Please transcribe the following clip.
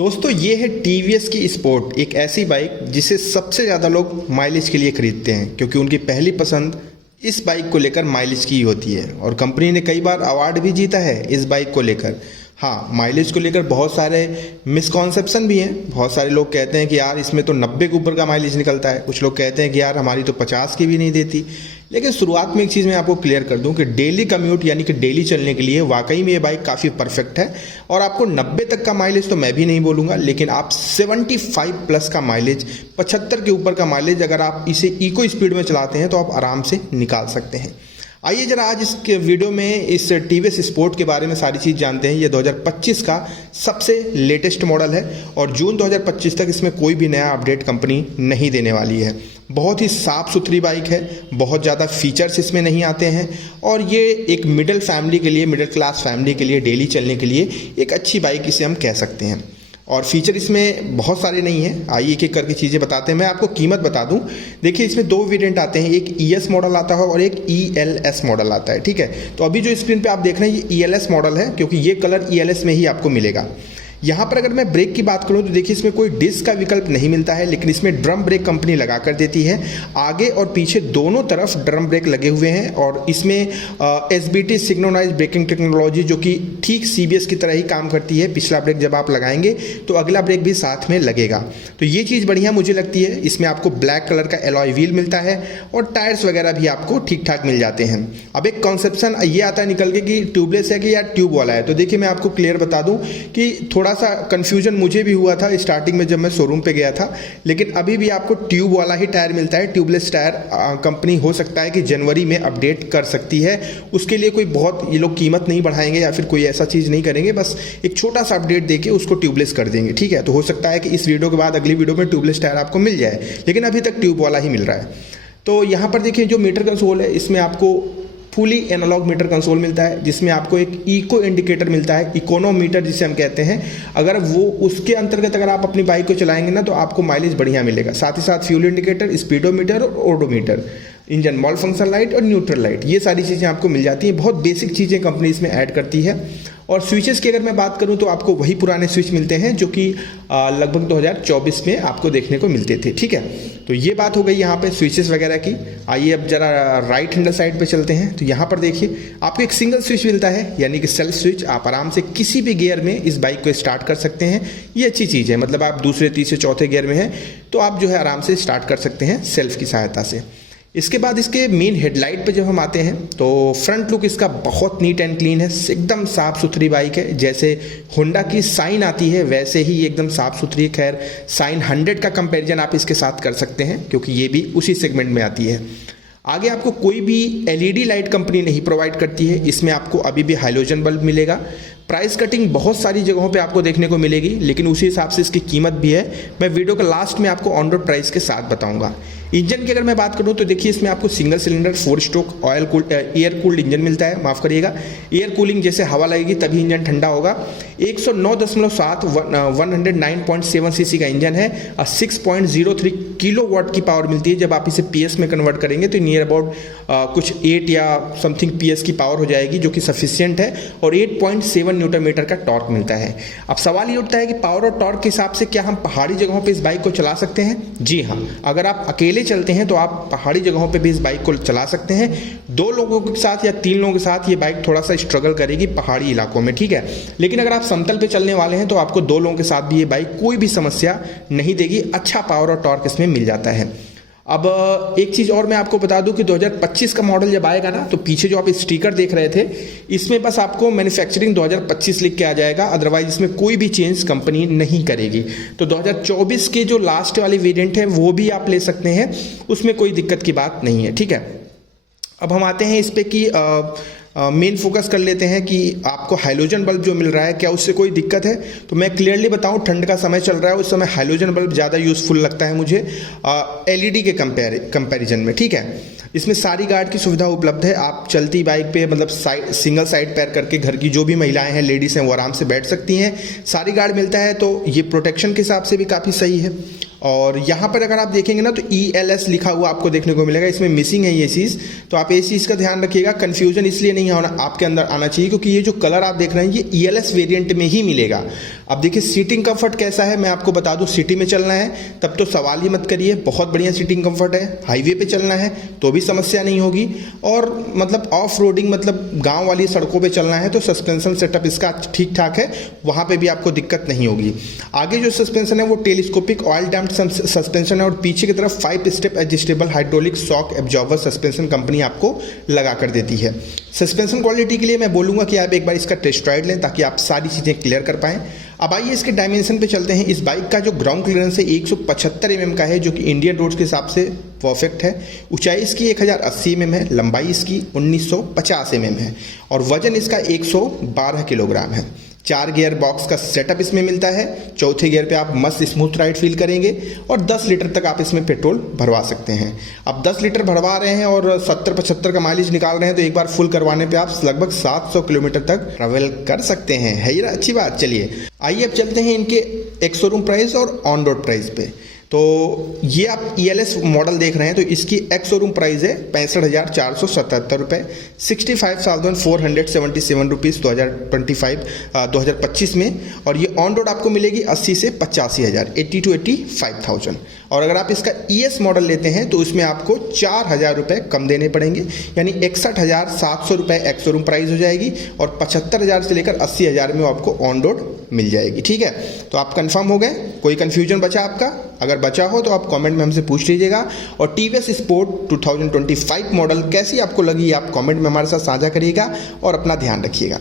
दोस्तों ये है टीवीएस की स्पोर्ट, एक ऐसी बाइक जिसे सबसे ज़्यादा लोग माइलेज के लिए खरीदते हैं क्योंकि उनकी पहली पसंद इस बाइक को लेकर माइलेज की होती है। और कंपनी ने कई बार अवार्ड भी जीता है इस बाइक को लेकर। हाँ, माइलेज को लेकर बहुत सारे मिसकॉन्सेप्शन भी हैं। बहुत सारे लोग कहते हैं कि यार इसमें तो 90 के ऊपर का माइलेज निकलता है, कुछ लोग कहते हैं कि यार हमारी तो 50 की भी नहीं देती। लेकिन शुरुआत में एक चीज़ मैं आपको क्लियर कर दूं कि डेली कम्यूट यानी कि डेली चलने के लिए वाकई में ये बाइक काफ़ी परफेक्ट है। और आपको 90 तक का माइलेज तो मैं भी नहीं बोलूँगा, लेकिन आप 75 प्लस का माइलेज, 75 के ऊपर का माइलेज अगर आप इसे इको स्पीड में चलाते हैं तो आप आराम से निकाल सकते हैं। आइए जरा आज इस वीडियो में इस टीवीएस स्पोर्ट के बारे में सारी चीज़ जानते हैं। ये 2025 का सबसे लेटेस्ट मॉडल है और जून 2025 तक इसमें कोई भी नया अपडेट कंपनी नहीं देने वाली है। बहुत ही साफ़ सुथरी बाइक है, बहुत ज़्यादा फीचर्स इसमें नहीं आते हैं और ये एक मिडिल फैमिली के लिए, मिडिल क्लास फैमिली के लिए, डेली चलने के लिए एक अच्छी बाइक इसे हम कह सकते हैं। और फीचर इसमें बहुत सारे नहीं हैं। आइए एक एक करके चीज़ें बताते हैं। मैं आपको कीमत बता दूं। देखिए इसमें दो वेरिएंट आते हैं, एक ES मॉडल आता है और एक ELS मॉडल आता है। ठीक है, तो अभी जो स्क्रीन पे आप देख रहे हैं ये ELS मॉडल है क्योंकि ये कलर ELS में ही आपको मिलेगा। यहाँ पर अगर मैं ब्रेक की बात करूँ तो देखिए इसमें कोई डिस्क का विकल्प नहीं मिलता है, लेकिन इसमें ड्रम ब्रेक कंपनी लगा कर देती है। आगे और पीछे दोनों तरफ ड्रम ब्रेक लगे हुए हैं और इसमें SBT सिंक्रोनाइज्ड ब्रेकिंग टेक्नोलॉजी जो कि ठीक CBS की तरह ही काम करती है। पिछला ब्रेक जब आप लगाएंगे तो अगला ब्रेक भी साथ में लगेगा, तो ये चीज़ बढ़िया मुझे लगती है। इसमें आपको ब्लैक कलर का एलॉय व्हील मिलता है और टायर्स वगैरह भी आपको ठीक ठाक मिल जाते हैं। अब एक कॉन्सेप्शन ये आता है निकल के कि ट्यूबलेस है कि या ट्यूब वाला है। तो देखिए मैं आपको क्लियर बता दूं कि थोड़ा सा कंफ्यूजन मुझे भी हुआ था स्टार्टिंग में जब मैं शोरूम पे गया था, लेकिन अभी भी आपको ट्यूब वाला ही टायर मिलता है। ट्यूबलेस टायर कंपनी हो सकता है कि जनवरी में अपडेट कर सकती है, उसके लिए कोई बहुत ये लोग कीमत नहीं बढ़ाएंगे या फिर कोई ऐसा चीज़ नहीं करेंगे, बस एक छोटा सा अपडेट देके उसको ट्यूबलेस कर देंगे। ठीक है, तो हो सकता है कि इस वीडियो के बाद अगली वीडियो में ट्यूबलेस टायर आपको मिल जाए, लेकिन अभी तक ट्यूब वाला ही मिल रहा है। तो यहाँ पर देखिए जो मीटर कंसोल है इसमें आपको फुली एनालॉग मीटर कंसोल मिलता है, जिसमें आपको एक इको इंडिकेटर मिलता है, इकोनोमीटर जिसे हम कहते हैं। अगर वो उसके अंतर्गत अगर आप अपनी बाइक को चलाएंगे ना तो आपको माइलेज बढ़िया मिलेगा। साथ ही साथ फ्यूल इंडिकेटर, स्पीडोमीटर और odometer, engine mall function light और न्यूट्रल लाइट, ये सारी चीज़ें आपको मिल जाती हैं। बहुत बेसिक चीज़ें कंपनी इसमें ऐड करती है। और स्विचेस की अगर मैं बात करूं तो आपको वही पुराने स्विच मिलते हैं जो कि लगभग 2024 में आपको देखने को मिलते थे। ठीक है, तो ये बात हो गई यहाँ पे स्विचेस वगैरह की। आइए अब जरा राइट हैंडल साइड पे चलते हैं। तो यहाँ पर देखिए आपको एक सिंगल स्विच मिलता है, यानी कि सेल्फ स्विच। आप आराम से किसी भी गियर में इस बाइक को स्टार्ट कर सकते हैं। ये अच्छी चीज़ है, मतलब आप दूसरे, तीसरे, चौथे गियर में हैं तो आप जो है आराम से स्टार्ट कर सकते हैं सेल्फ की सहायता से। इसके बाद इसके मेन हेडलाइट पे जब हम आते हैं तो फ्रंट लुक इसका बहुत नीट एंड क्लीन है, एकदम साफ़ सुथरी बाइक है। जैसे होंडा की साइन आती है वैसे ही एकदम साफ़ सुथरी। खैर साइन 100 का कंपैरिजन आप इसके साथ कर सकते हैं क्योंकि ये भी उसी सेगमेंट में आती है। आगे आपको कोई भी LED लाइट कंपनी नहीं प्रोवाइड करती है, इसमें आपको अभी भी हाइलोजन बल्ब मिलेगा। प्राइस कटिंग बहुत सारी जगहों पे आपको देखने को मिलेगी, लेकिन उसी हिसाब से इसकी कीमत भी है। मैं वीडियो के लास्ट में आपको ऑन रोड प्राइस के साथ बताऊंगा। इंजन की अगर मैं बात करूं तो देखिए इसमें आपको single cylinder 4 stroke air cooled engine मिलता है। माफ़ करिएगा, एयर कूलिंग, जैसे हवा लगेगी तभी इंजन ठंडा होगा। 109.7 109.7 सीसी का इंजन है और 6.03 किलोवाट की पावर मिलती है। जब आप इसे PS में कन्वर्ट करेंगे तो नियर अबाउट कुछ 8 या समथिंग PS की पावर हो जाएगी, जो कि सफिशियंट है। और 8.7 न्यूटन मीटर का टॉर्क मिलता है। अब सवाल ये उठता है कि पावर और टॉर्क के हिसाब से क्या हम पहाड़ी जगहों पे इस बाइक को चला सकते हैं? जी हाँ, अगर आप अकेले चलते हैं तो आप पहाड़ी जगहों पे भी इस बाइक को चला सकते हैं। 2 लोगों के साथ या 3 लोगों के साथ ये बाइक थोड़ा सा स्ट्रगल करेगी पहाड़ी इलाकों में। ठीक है, लेकिन अगर आप समतल पे चलने वाले हैं तो आपको 2 लोगों के साथ भी ये बाइक कोई भी समस्या नहीं देगी। अच्छा पावर और टॉर्क इसमें मिल जाता है। अब एक चीज़ और मैं आपको बता दूं कि 2025 का मॉडल जब आएगा ना तो पीछे जो आप स्टिकर देख रहे थे इसमें बस आपको मैन्युफैक्चरिंग 2025 लिख के आ जाएगा, अदरवाइज इसमें कोई भी चेंज कंपनी नहीं करेगी। तो 2024 के जो लास्ट वाले वेरिएंट है वो भी आप ले सकते हैं, उसमें कोई दिक्कत की बात नहीं है। ठीक है, अब हम आते हैं इस पे कि मेन फोकस कर लेते हैं कि आपको हाइलोजन बल्ब जो मिल रहा है क्या उससे कोई दिक्कत है। तो मैं क्लियरली बताऊं, ठंड का समय चल रहा है, उस समय हाइलोजन बल्ब ज़्यादा यूज़फुल लगता है मुझे LED के कंपैरिजन में। ठीक है, इसमें सारी गार्ड की सुविधा उपलब्ध है। आप चलती बाइक पे मतलब सिंगल साइड पैर करके घर की जो भी महिलाएं हैं, लेडीज़ हैं, वो आराम से बैठ सकती हैं। सारी गार्ड मिलता है, तो ये प्रोटेक्शन के हिसाब से भी काफ़ी सही है। और यहाँ पर अगर आप देखेंगे ना तो ELS लिखा हुआ आपको देखने को मिलेगा, इसमें मिसिंग है ये चीज़, तो आप इस चीज़ का ध्यान रखिएगा। कन्फ्यूजन इसलिए नहीं होना आपके अंदर आना चाहिए क्योंकि ये जो कलर आप देख रहे हैं ये ELS वेरिएंट में ही मिलेगा। अब देखिए सीटिंग कंफर्ट कैसा है, मैं आपको बता दूं, सिटी में चलना है तब तो सवाल ही मत करिए, बहुत बढ़िया सीटिंग कंफर्ट है। हाईवे पे चलना है तो भी समस्या नहीं होगी, और मतलब ऑफ रोडिंग मतलब गांव वाली सड़कों पे चलना है तो सस्पेंशन सेटअप इसका ठीक ठाक है, वहां पे भी आपको दिक्कत नहीं होगी। आगे जो सस्पेंशन है वो टेलीस्कोपिक ऑयल डैम्प्ड सस्पेंशन है, और पीछे की तरफ 5 step adjustable hydraulic shock absorber suspension company आपको लगा कर देती है। सस्पेंशन क्वालिटी के लिए मैं बोलूंगा कि आप एक बार इसका टेस्ट राइड लें ताकि आप सारी चीज़ें क्लियर कर पाएं। अब आइए इसके डायमेंशन पे चलते हैं। इस बाइक का जो ग्राउंड क्लियरेंस है 175 mm का है, जो कि इंडियन रोड्स के हिसाब से परफेक्ट है। ऊंचाई इसकी 1080 mm है, लंबाई इसकी 1950 mm है, और वजन इसका 112 किलोग्राम है। 4 गियर बॉक्स का सेटअप इसमें मिलता है। चौथे गियर पे आप मस्त स्मूथ राइड फील करेंगे, और 10 लीटर तक आप इसमें पेट्रोल भरवा सकते हैं। अब 10 लीटर भरवा रहे हैं और 70-75 का माइलेज निकाल रहे हैं, तो एक बार फुल करवाने पे आप लगभग 700 किलोमीटर तक ट्रेवल कर सकते हैं। है ये अच्छी बात। चलिए आइए अब चलते हैं इनके एक्स शोरूम प्राइस और ऑन रोड प्राइस पे। तो ये आप ELS मॉडल देख रहे हैं, तो इसकी एक्स शोरूम प्राइस है 65,477 रुपये, 65,477 रुपीज़ 2025 में। और ये ऑन रोड आपको मिलेगी 80 से 85,000, 80 to 85,000। और अगर आप इसका ES मॉडल लेते हैं तो इसमें आपको 4,000 रुपये कम देने पड़ेंगे, यानी 61,700 रुपये एक्स शोरूम प्राइस हो जाएगी, और 75,000 से लेकर 80,000 में वो आपको ऑन रोड मिल जाएगी। ठीक है, तो आप कंफर्म हो गए? कोई कंफ्यूजन बचा आपका? अगर बचा हो तो आप कमेंट में हमसे पूछ लीजिएगा। और TVS स्पोर्ट 2025 मॉडल कैसी आपको लगी, आप कमेंट में हमारे साथ साझा करिएगा, और अपना ध्यान रखिएगा।